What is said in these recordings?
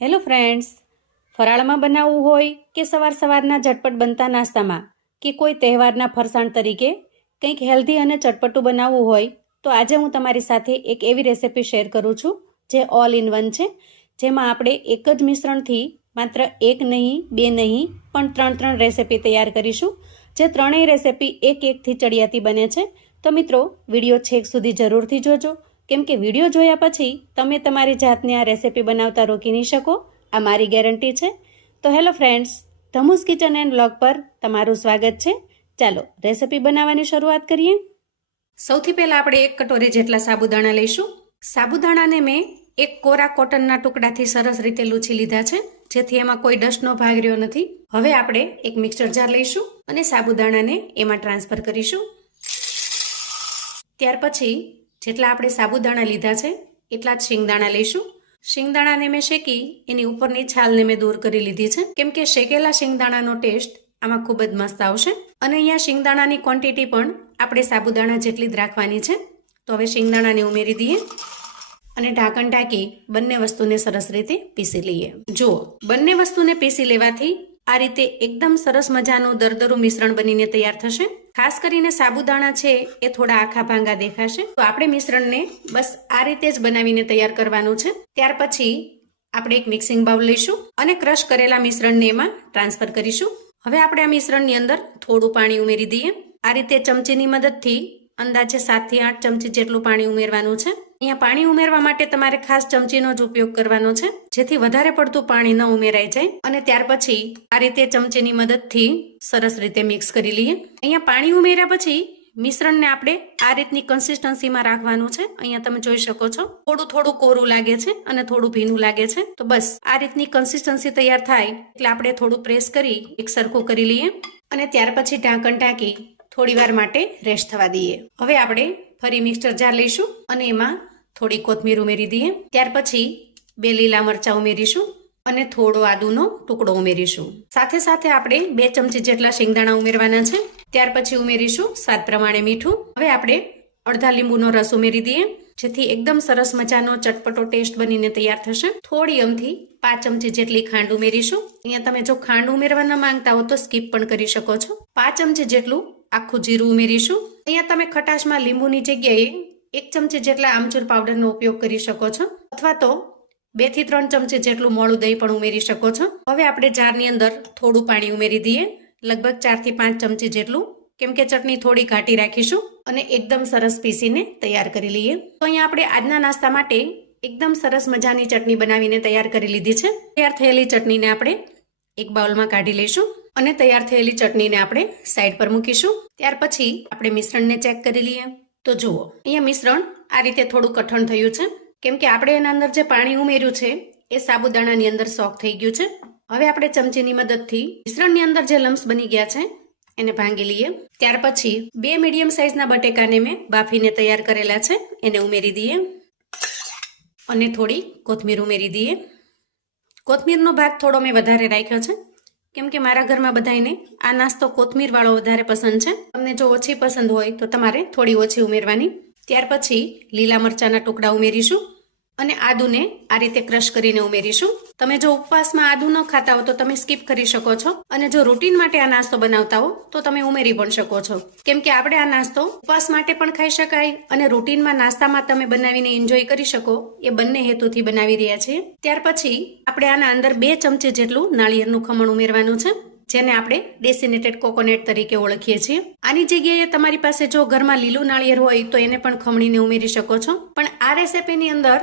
Hello friends, ફરાળમાં બનાવવું હોય કે સવારના ઝટપટ બનતા નાસ્તામાં કે કોઈ તહેવારના ફરસાણ તરીકે કંઈક હેલ્ધી અને ચટપટું બનાવવું હોય તો આજે હું તમારી સાથે એક એવી રેસિપી શેર કરું છું જે ઓલ ઇન વન છે, જેમાં આપણે એક જ મિશ્રણથી માત્ર એક નહીં, બે નહીં પણ ત્રણ રેસિપી તૈયાર કરીશું, જે ત્રણેય રેસિપી એકથી ચડિયાતી બને છે. તો મિત્રો, વિડીયો છેક સુધી જરૂરથી જોજો, કેમ કે વિડીયો જોયા પછી તમે તમારી જાતને આ રેસિપી બનાવતા રોકી નહીં શકો, આ મારી ગેરંટી છે. તો હેલો ફ્રેન્ડ્સ, ધમુસ કિચન એન્ડ વ્લોગ પર તમારું સ્વાગત છે. ચાલો રેસિપી બનાવવાની શરૂઆત કરીએ. સૌથી પહેલાં આપણે 1 કટોરી જેટલા સાબુદાણા લઈશું. સાબુદાણાને મેં એક કોરા કોટનના ટુકડાથી સરસ રીતે લૂછી લીધા છે, જેથી એમાં કોઈ ડસ્ટનો ભાગ રહ્યો નથી. હવે આપણે એક મિક્સર જાર લઈશું અને સાબુદાણાને એમાં ટ્રાન્સફર કરીશું. ત્યાર પછી જેટલા આપણે સાબુદાણા લીધા છે એટલા જ શિંગદાણા લઈશું. શિંગદાણાને મેં શેકી એની ઉપરની છાલને મેં દૂર કરી લીધી છે, કેમ કે શેકેલા શિંગદાણાનો ટેસ્ટ આમાં ખૂબ જ મસ્ત આવશે. અને અહીંયા શિંગદાણાની ક્વોન્ટિટી પણ આપણે સાબુદાણા જેટલી જ રાખવાની છે. તો હવે શિંગદાણાને ઉમેરી દઈએ અને ઢાંકણ ઢાંકી બંને વસ્તુને સરસ રીતે પીસી લઈએ. જુઓ, બંને વસ્તુને પીસી લેવાથી આ રીતે એકદમ સરસ મજાનું દરદરું મિશ્રણ બનીને તૈયાર થશે. ખાસ કરીને સાબુદાણા છે એ થોડા આખા ભાંગા દેખાશે, તો આપણે મિશ્રણને બસ આ રીતે જ બનાવીને તૈયાર કરવાનું છે. ત્યાર પછી આપણે એક મિક્સિંગ બાઉલ લઈશું અને ક્રશ કરેલા મિશ્રણને એમાં ટ્રાન્સફર કરીશું. હવે આપણે આ મિશ્રણની અંદર થોડું પાણી ઉમેરી દઈએ. આ રીતે ચમચીની મદદથી અંદાજે 7 થી 8 ચમચી જેટલું પાણી ઉમેરવાનું છે. અહીંયા પાણી ઉમેરવા માટે તમારે ખાસ ચમચીનો જ ઉપયોગ કરવાનો છે, જેથી વધારે પડતું પાણી ન ઉમેરાઈ જાય. અને ત્યાર પછી આ રીતે ચમચીની મદદથી સરસ રીતે મિક્સ કરી લઈએ. અહીંયા પાણી ઉમેર્યા પછી મિશ્રણને આપણે આ રીતની કન્સિસ્ટન્સીમાં રાખવાનું છે. અહીંયા તમે જોઈ શકો છો, થોડું કોરું લાગે છે અને થોડું ભીનું લાગે છે. તો બસ આ રીતની કન્સિસ્ટન્સી તૈયાર થાય એટલે આપણે થોડું પ્રેસ કરી એક સરખું કરી લઈએ અને ત્યાર પછી ઢાંકણ ઢાંકી થોડી વાર માટે રેસ્ટ થવા દઈએ. હવે આપણે ફરી મિક્સર જાર લઈશું અને એમાં થોડી કોથમીર ઉમેરી દઈએ. ત્યાર પછી 2 લીલા મરચાં ઉમેરીશું અને થોડો આદુનો ટુકડો ઉમેરીશું. સાથે સાથે આપણે 2 ચમચી જેટલા શિંગદાણા ઉમેરવાના છે. ત્યાર પછી ઉમેરીશું સ્વાદ પ્રમાણે મીઠું. હવે આપણે અડધા લીંબુનો રસ ઉમેરી દઈએ, જેથી એકદમ સરસ મજાનો ચટપટો ટેસ્ટ બનીને તૈયાર થશે. થોડી અમથી 5 ચમચી જેટલી ખાંડ ઉમેરીશું. અહીંયા તમે જો ખાંડ ઉમેરવા ન માંગતા હો તો સ્કીપ પણ કરી શકો છો. 5 ચમચી જેટલું આખું જીરું ઉમેરીશું. અહીંયા તમે ખટાશમાં લીંબુની જગ્યાએ 1 ચમચી જેટલા આમચૂર પાવડરનો ઉપયોગ કરી શકો છો, અથવા તો 2 થી 3 ચમચી જેટલું મોળું દહીં પણ ઉમેરી શકો છો. હવે આપણે જારની અંદર થોડું પાણી ઉમેરી દઈએ, લગભગ 4 થી 5 ચમચી જેટલું, કેમ કે ચટણી થોડી ઘાટી રાખીશું અને એકદમ સરસ પીસીને તૈયાર કરી લઈએ. તો અહીંયા આપણે આજના નાસ્તા માટે એકદમ સરસ મજાની ચટણી બનાવીને તૈયાર કરી લીધી છે. તૈયાર થયેલી ચટણીને આપણે એક બાઉલમાં કાઢી લઈશું અને તૈયાર થયેલી ચટણીને આપણે સાઈડ પર મૂકીશું. ત્યાર પછી આપણે મિશ્રણને ચેક કરી લઈએ. તો જુઓ, અહીંયા મિશ્રણ આ રીતે થોડું કઠણ થયું છે, કેમ કે આપણે એના અંદર જે પાણી ઉમેર્યું છે એ સાબુદાણાની અંદર સોક થઈ ગયું છે. હવે આપણે ચમચીની મદદથી મિશ્રણની અંદર જે લમ્સ બની ગયા છે એને ભાંગી લઈએ. ત્યાર પછી 2 મીડિયમ સાઇઝના બટેકાને મેં બાફીને તૈયાર કરેલા છે એને ઉમેરી દઈએ અને થોડી કોથમીર ઉમેરી દઈએ. કોથમીરનો ભાગ થોડો મેં વધારે રાખ્યો છે, કેમ કે મારા ઘરમાં બધાને આ નાસ્તો કોથમીર વાળો વધારે પસંદ છે. તમને જો ઓછી પસંદ હોય તો તમારે થોડી ઓછી ઉમેરવાની. ત્યાર પછી લીલા મરચાના ટુકડા ઉમેરીશું અને આદુને આ રીતે ક્રશ કરીને ઉમેરીશું. તમે જો ઉપવાસમાં આદુ ન ખાતા હો તો તમે સ્કીપ કરી શકો છો, અને જો રૂટીન માટે આ નાસ્તો બનાવતા હો તો તમે ઉમેરી પણ શકો છો, કેમ કે આપણે આ નાસ્તો ઉપવાસ માટે પણ ખાઈ શકાય અને રૂટીનમાં નાસ્તામાં તમે બનાવીને એન્જોય કરી શકો, એ બંને હેતુથી બનાવી રહ્યા છીએ. ત્યાર પછી આપણે આના અંદર 2 ચમચી જેટલું નાળિયેરનું ખમણ ઉમેરવાનું છે, જેને આપણે ડેસિનેટેડ કોકોનટ તરીકે ઓળખીએ છીએ. આની જગ્યાએ તમારી પાસે જો ઘરમાં લીલું નાળિયેર હોય તો એને પણ ખમણીને ઉમેરી શકો છો, પણ આ રેસિપીની અંદર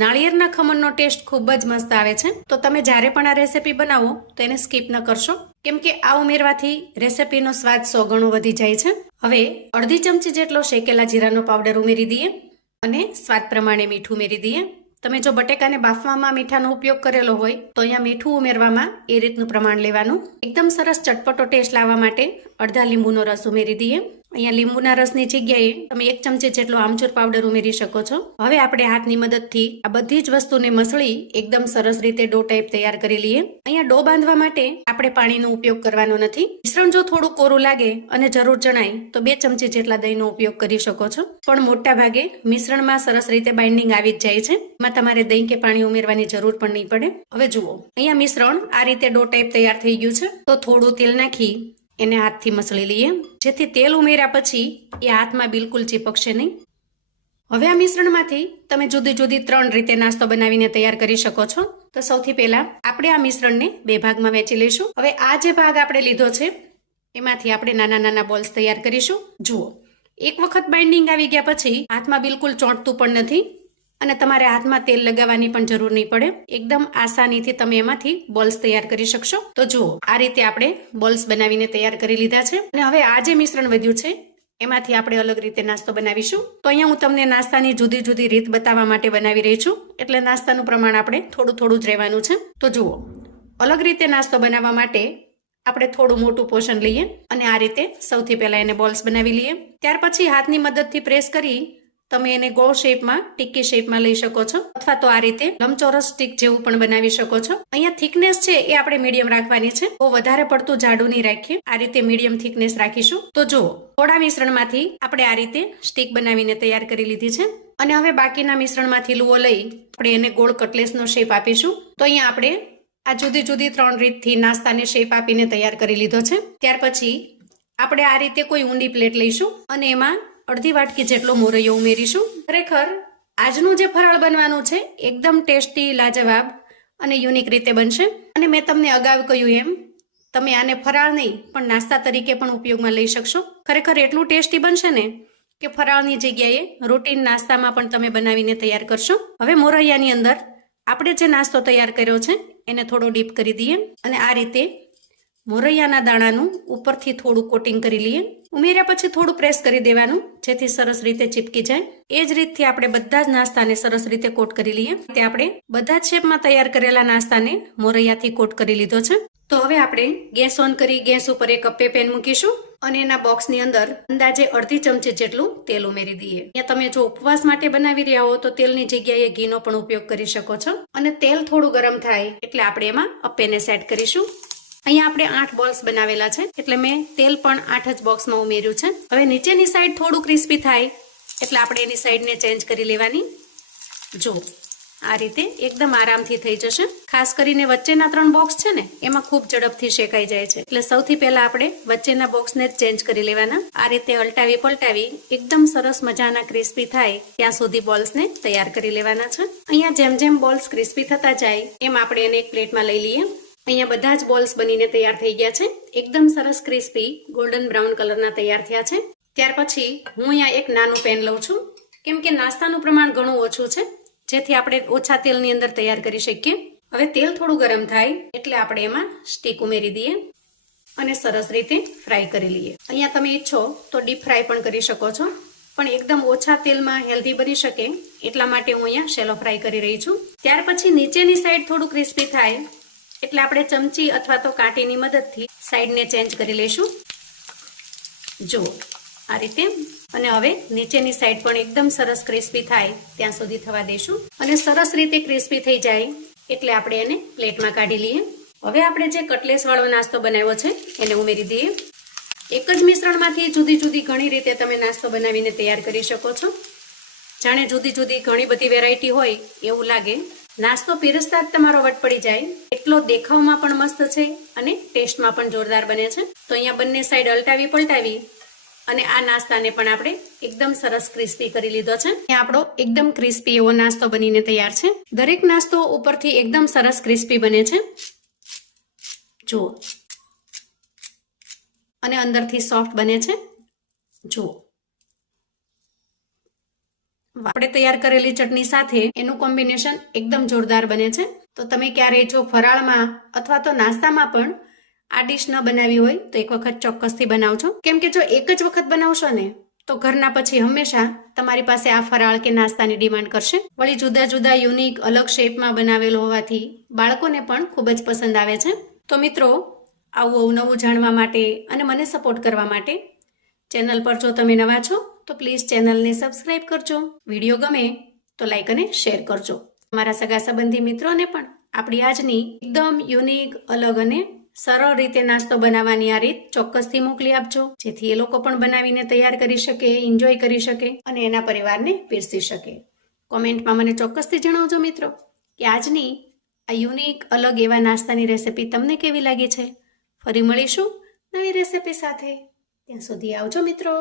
નાળિયેરના ખમણનો ટેસ્ટ ખૂબ જ મસ્ત આવે છે. તો તમે જ્યારે પણ આ રેસિપી બનાવો તો એને સ્કીપ ન કરશો, કેમ કે આ ઉમેરવાથી રેસિપીનો સ્વાદ 100 ગણો વધી જાય છે. હવે અડધી ચમચી જેટલો શેકેલા જીરાનો પાવડર ઉમેરી દઈએ અને સ્વાદ પ્રમાણે મીઠું ઉમેરી દઈએ. તમે જો બટેકાને બાફવામાં મીઠાનો ઉપયોગ કરેલો હોય તો અહીંયા મીઠું ઉમેરવામાં એ રીતનું પ્રમાણ લેવાનું. એકદમ સરસ ચટપટો ટેસ્ટ લાવવા માટે અડધા લીંબુનો રસ ઉમેરી દઈએ અહીંયા લીંબુના રસની જગ્યાએ તમે 1 ચમચી જેટલો આમચૂર પાવડર ઉમેરી શકો છો. હવે આપણે હાથની મદદથી આ બધી જ વસ્તુને મસળી એકદમ સરસ રીતે ડો ટાઈપ તૈયાર કરી લઈએ. અહીંયા ડો બાંધવા માટે આપણે પાણીનો ઉપયોગ કરવાનો નથી. મિશ્રણ જો થોડું કોરું લાગે અને જરૂર જણાય તો 2 ચમચી જેટલા દહીંનો ઉપયોગ કરી શકો છો. પણ મોટા ભાગે મિશ્રણમાં સરસ રીતે બાઇન્ડિંગ આવી જ જાય છે. એમાં તમારે દહીં કે પાણી ઉમેરવાની જરૂર પણ નહીં પડે. હવે જુઓ, અહીંયા મિશ્રણ આ રીતે ડો ટાઈપ તૈયાર થઈ ગયું છે. તો થોડું તેલ નાખી એને હાથથી મસળી લઈએ, જેથી તેલ ઉમેર્યા પછી એ હાથમાં બિલકુલ ચીપકશે નહીં. હવે આ મિશ્રણમાંથી તમે જુદી જુદી 3 રીતે નાસ્તો બનાવીને તૈયાર કરી શકો છો. તો સૌથી પહેલા આપણે આ મિશ્રણને 2 ભાગમાં વહેંચી લઈશું. હવે આ જે ભાગ આપણે લીધો છે એમાંથી આપણે નાના નાના બોલ્સ તૈયાર કરીશું. જુઓ, એક વખત બાઇન્ડિંગ આવી ગયા પછી હાથમાં બિલકુલ ચોંટતું પણ નથી અને તમારે હાથમાં તેલ લગાવવાની પણ જરૂર નહીં પડે. એકદમ આસાનીથી તમે એમાંથી બોલ્સ તૈયાર કરી શકશો. તો જુઓ, આ રીતે આપણે બોલ્સ બનાવીને તૈયાર કરી લીધા છે. અને હવે આ જે મિશ્રણ વધ્યું છે એમાંથી આપણે અલગ રીતે નાસ્તો બનાવીશું. તો અહીંયા હું તમને નાસ્તાની જુદી જુદી રીત બતાવવા માટે બનાવી રહી છું, એટલે નાસ્તાનું પ્રમાણ આપણે થોડું થોડું જ રહેવાનું છે. તો જુઓ, અલગ રીતે નાસ્તો બનાવવા માટે આપણે થોડું મોટું પોર્શન લઈએ અને આ રીતે સૌથી પહેલા એને બોલ્સ બનાવી લઈએ. ત્યાર પછી હાથની મદદથી પ્રેસ કરી તમે એને ગોળ શેપમાં, ટિક્કી શેપમાં લઈ શકો છો, અથવા તો આ રીતે લંબચોરસ સ્ટીક જેવું પણ બનાવી શકો છો. અહીંયા થિકનેસ છે એ આપણે મીડિયમ રાખવાની છે. બહુ વધારે પડતું જાડું નહીં રાખીએ, આ રીતે મીડિયમ થિકનેસ રાખીશું. તો જુઓ, થોડા મિશ્રણમાંથી આપણે આ રીતે સ્ટીક બનાવીને તૈયાર કરી લીધી છે. અને હવે બાકીના મિશ્રણમાંથી લુઓ લઈ આપણે એને ગોળ કટલેસનો શેપ આપીશું. તો અહીંયા આપણે આ જુદી જુદી 3 રીતથી નાસ્તાને શેપ આપીને તૈયાર કરી લીધો છે. ત્યાર પછી આપણે આ રીતે કોઈ ઊંડી પ્લેટ લઈશું અને એમાં અડધી વાટકી જેટલો મોરૈયો ઉમેરીશું. ખરેખર આજનું જે ફરાળ બનવાનું છે એકદમ ટેસ્ટી, લાજવાબ અને યુનિક રીતે બનશે. અને મેં તમને અગાઉ કહ્યું એમ તમે આને ફરાળ નહીં પણ નાસ્તા તરીકે પણ ઉપયોગમાં લઈ શકશો. ખરેખર એટલું ટેસ્ટી બનશે ને કે ફરાળની જગ્યાએ રૂટીન નાસ્તામાં પણ તમે બનાવીને તૈયાર કરશો. હવે મોરૈયાની અંદર આપણે જે નાસ્તો તૈયાર કર્યો છે એને થોડો ડીપ કરી દઈએ અને આ રીતે મોરૈયાના દાણાનું ઉપરથી થોડું કોટિંગ કરી લઈએ. ઉમેર્યા પછી થોડું પ્રેસ કરી દેવાનું, જેથી સરસ રીતે ચીપકી જાય. એ જ રીતથી આપણે બધા જ નાસ્તાને સરસ રીતે કોટ કરી લઈએ. તે આપણે બધા જ શેપમાં તૈયાર કરેલા નાસ્તાને મોરૈયાથી કોટ કરી લીધો છે. તો હવે આપણે ગેસ ઓન કરી ગેસ ઉપર એક કપ્પે પેન મૂકીશું અને એના બોક્સની અંદર અંદાજે અડધી ચમચી જેટલું તેલ ઉમેરી દઈએ. અહીંયા તમે જો ઉપવાસ માટે બનાવી રહ્યા હો તો તેલની જગ્યાએ ઘીનો પણ ઉપયોગ કરી શકો છો. અને તેલ થોડું ગરમ થાય એટલે આપણે એમાં અપ્પેને સેટ કરીશું. અહીંયા આપણે 8 બોલ્સ બનાવેલા છે એટલે મેં તેલ પણ 8 જ બોક્સમાં ઉમેર્યું છે. હવે નીચેની સાઈડ થોડું ક્રિસ્પી થાય એટલે આપણે એની સાઈડને ચેન્જ કરી લેવાની. જો આ રીતે એકદમ આરામથી થઈ જશે. ખાસ કરીને વચ્ચેના 3 બોક્સ છે ને એમાં ખૂબ ઝડપથી શેકાઈ જાય છે, એટલે સૌથી પહેલા આપણે વચ્ચેના બોક્સને જ ચેન્જ કરી લેવાના. આ રીતે હલટાવી પલટાવી એકદમ સરસ મજાના ક્રિસ્પી થાય ત્યાં સુધી બોલ્સને તૈયાર કરી લેવાના છે. અહીંયા જેમ જેમ બોલ્સ ક્રિસ્પી થતા જાય એમ આપણે એને એક પ્લેટમાં લઈ લઈએ. અહીંયા બધા જ બોલ્સ બનીને તૈયાર થઈ ગયા છે. એકદમ સરસ ક્રિસ્પી ગોલ્ડન બ્રાઉન કલરના તૈયાર થયા છે. ત્યાર પછી હું અહીંયા એક નાનું પેન લઉં છું, કેમ કે નાસ્તાનું પ્રમાણ ઘણું ઓછું છે, જેથી આપણે ઓછા તેલની અંદર તૈયાર કરી શકીએ. હવે તેલ થોડું ગરમ થાય એટલે આપણે એમાં સ્ટીક ઉમેરી દઈએ અને સરસ રીતે ફ્રાય કરી લઈએ. અહીંયા તમે ઈચ્છો તો ડીપ ફ્રાય પણ કરી શકો છો, પણ એકદમ ઓછા તેલમાં હેલ્ધી બની શકે એટલા માટે હું અહીંયા શેલો ફ્રાય કરી રહી છું. ત્યાર પછી નીચેની સાઈડ થોડું ક્રિસ્પી થાય એટલે આપણે ચમચી અથવા તો કાંટીની મદદથી સાઈડને ચેન્જ કરી લઈશું. જો આ રીતે. અને હવે નીચેની સાઈડ પણ એકદમ સરસ ક્રિસ્પી થાય ત્યાં સુધી થવા દઈશું. અને સરસ રીતે ક્રિસ્પી થઈ જાય એટલે આપણે એને પ્લેટમાં કાઢી લઈએ. હવે આપણે જે કટલેસ વાળો નાસ્તો બનાવ્યો છે એને ઉમેરી દઈએ. એક જ મિશ્રણમાંથી જુદી જુદી ઘણી રીતે તમે નાસ્તો બનાવીને તૈયાર કરી શકો છો. જાણે જુદી જુદી ઘણી બધી વેરાયટી હોય એવું લાગે. નાસ્તો પીરસતા જ તમારો વટ પડી જાય એટલો દેખાવમાં પણ મસ્ત છે અને ટેસ્ટમાં પણ જોરદાર બને છે. તો અહીંયા બંને સાઈડ હલટાવી પલટાવી અને આ નાસ્તાને પણ આપણે એકદમ સરસ ક્રિસ્પી કરી લીધો છે. અહીંયા આપણો એકદમ ક્રિસ્પી એવો નાસ્તો બનીને તૈયાર છે. દરેક નાસ્તો ઉપરથી એકદમ સરસ ક્રિસ્પી બને છે. જુઓ, અને અંદરથી સોફ્ટ બને છે. જુઓ, આપણે તૈયાર કરેલી ચટણી સાથે એનું કોમ્બિનેશન એકદમ જોરદાર બને છે. તો તમે ક્યારેય જો ફરાળમાં અથવા તો નાસ્તામાં પણ આ ડીશ ન બનાવી હોય તો એક વખત ચોક્કસથી બનાવજો. કેમ કે જો એક જ વખત બનાવશો ને તો ઘરના પછી હંમેશા તમારી પાસે આ ફરાળ કે નાસ્તાની ડિમાન્ડ કરશે. વળી જુદા જુદા યુનિક અલગ શેપમાં બનાવેલો હોવાથી બાળકોને પણ ખૂબ જ પસંદ આવે છે. તો મિત્રો, આવું નવું જાણવા માટે અને મને સપોર્ટ કરવા માટે ચેનલ પર જો તમે નવા છો તો પ્લીઝ ચેનલને સબસ્ક્રાઇબ કરજો. વિડીયો ગમે તો લાઈક અને શેર કરજો. તમારા સગા સંબંધી મિત્રોને પણ આપણી આજની એકદમ યુનિક, અલગ અને સરળ રીતે નાસ્તો બનાવવાની આ રીત ચોક્કસથી મોકલી આપજો, જેથી એ લોકો પણ બનાવીને તૈયાર કરી શકે, એન્જોય કરી શકે અને એના પરિવારને પીરસી શકે. કોમેન્ટમાં મને ચોક્કસથી જણાવજો મિત્રો કે આજની આ યુનિક, અલગ એવા નાસ્તાની રેસિપી તમને કેવી લાગી છે. ફરી મળીશું નવી રેસિપી સાથે. ત્યાં સુધી આવજો મિત્રો.